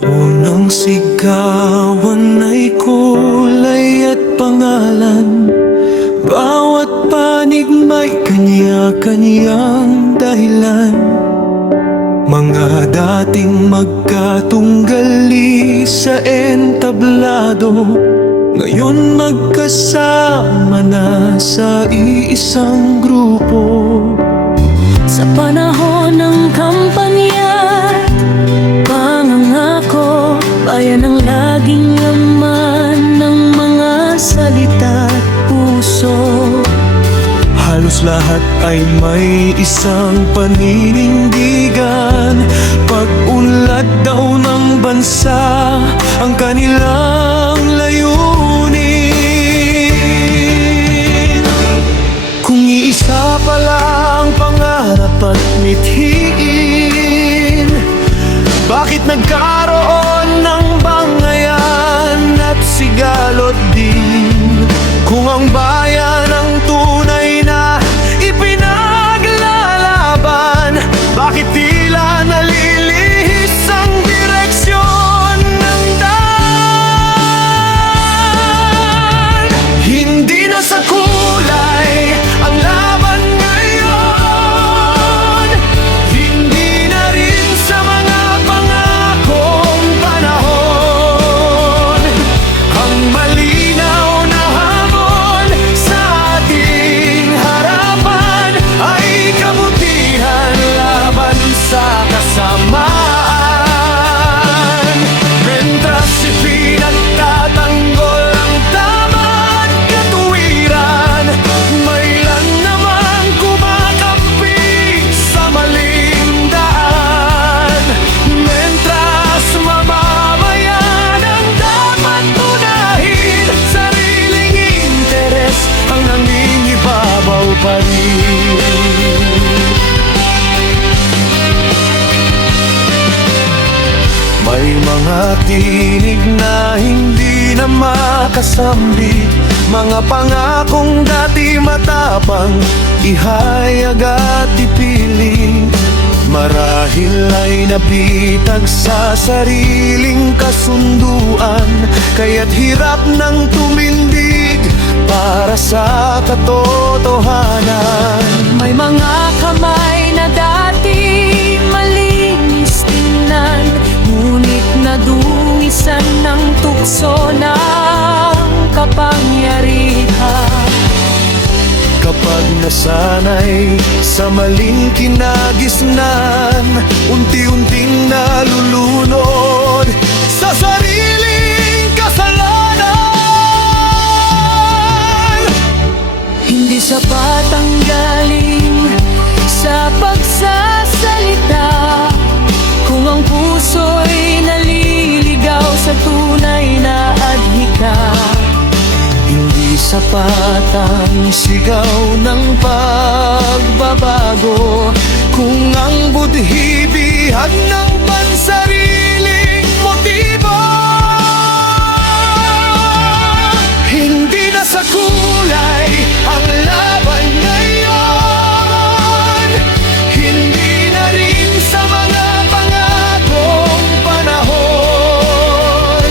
Unang sigawan ay kulay at pangalan. Bawat panig may kanya-kanyang dahilan. Mga dating magkatunggali sa entablado, ngayon magkasama na sa iisang grupo. Sa panahon ng kampanya, pangangako, bayan ang laging laman ng mga salita at puso. Halos lahat ay may isang paninindigan. Pag-unlad daw ng bansa ang kanilang layunin. Kung iisa pala ang pangarap at mithiin, bakit nagkaroon ng bangayan at sigalot din? Kung ang bayan ang tunay na ipinaglalaban, bakit tila nalilihis ang direksyon ng daan? Hindi na sa kulay ang laban ngayon, hindi na rin sa mga pangakong panahon. Ang malinaw na hamon sa ating harapan ay kabutihan laban sa kasamaan. Mentras ipinagtatanggol ang tama at katuwiran, maylan naman kumakampi sa maling daan. Mentras mamamayan ang dapat unahin, sariling interes ang nangingibabaw pa rin. May mga tinig na hindi na makasambit, mga pangakong dati matapang ihayag at ipiling. Marahil ay nabitag sa sariling kasunduan, kaya't hirap nang tumindig para sa katotohanan. May mga kamay na dati malinis tingnan, ngunit nadungisan ng tukso ng kapangyarihan. Kapag nasanay sa maling kinagisnan, unti-unting nalulunod sa sariling kasalanan. Hindi sapat ang galing sa pagsasalita, kung ang puso'y naliligaw sa tunay na adhika. Hindi sapat ang sigaw ng pagbabago, kung ang budhi bihag ng pansariling motibo. Hindi na sa kulay ang laban ngayon, hindi na rin sa mga pangakong panahon.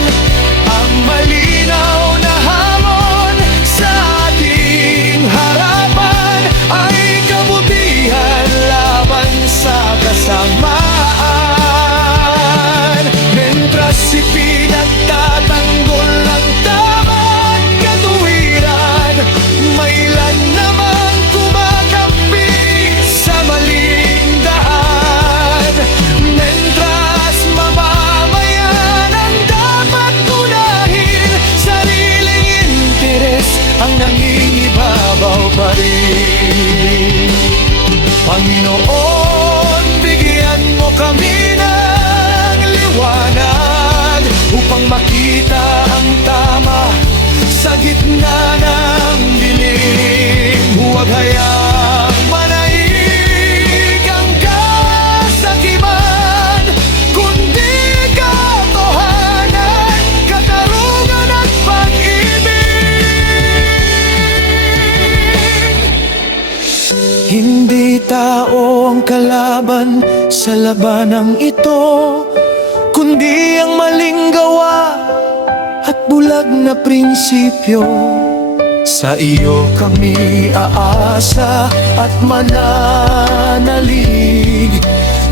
Ang malinaw na hamon sa ating harapan ay kabutihan laban sa kasamaan. Mentras ipinagtatanggol ang tama at katuwiran, maylan naman kumakampi sa maling daan. Mentras mamamayan ang dapat unahin, sariling interes ang nangingibabaw pa rin. Panginoon, bigyan mo kami ng liwanag upang makita ang tama sa gitna ng dilim. Huwag hayaang manahimik ang kasakiman, kundi katotohanan, katarungan at pag-ibig. Hindi tao ang kalaban sa labanang ito, kundi Hindi ang maling gawa at bulag na prinsipyo. Sa iyo kami aasa at mananalig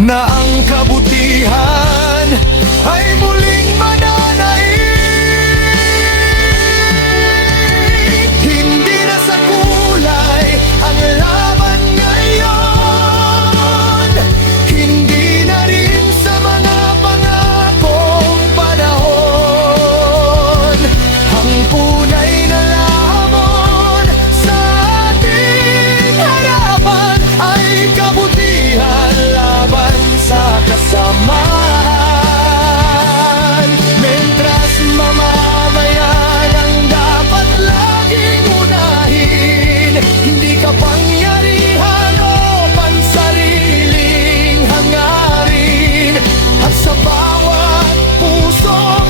na ang kabutihan ay muling mananaig. Hindi na sa kulay ang laban ngayon, hindi na rin sa mga pangakong panahon. Ang punay na lamon sa ating harapan ay kabutihan laban sa kasamaan. Mientras mamamayan ang dapat laging unahin, hindi kapangyarihan o pansariling hangarin. At sa bawat pusong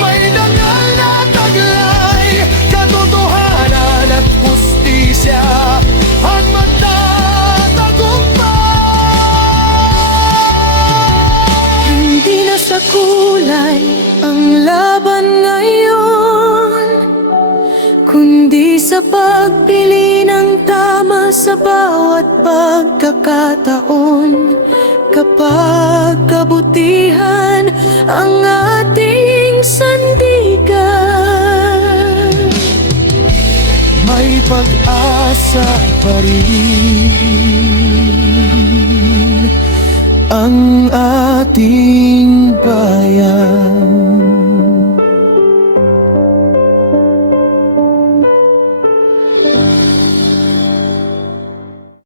may dangal na taglay, katotohanan at hustisya ang magtatagumpay. Hindi na sa kulay ang laban ngayon, kundi sa pagpili ng tama sa bawat pagkakataon. Kapag kabutihan ang ating sandigan, May pag-asa pa rin ang ating bayan.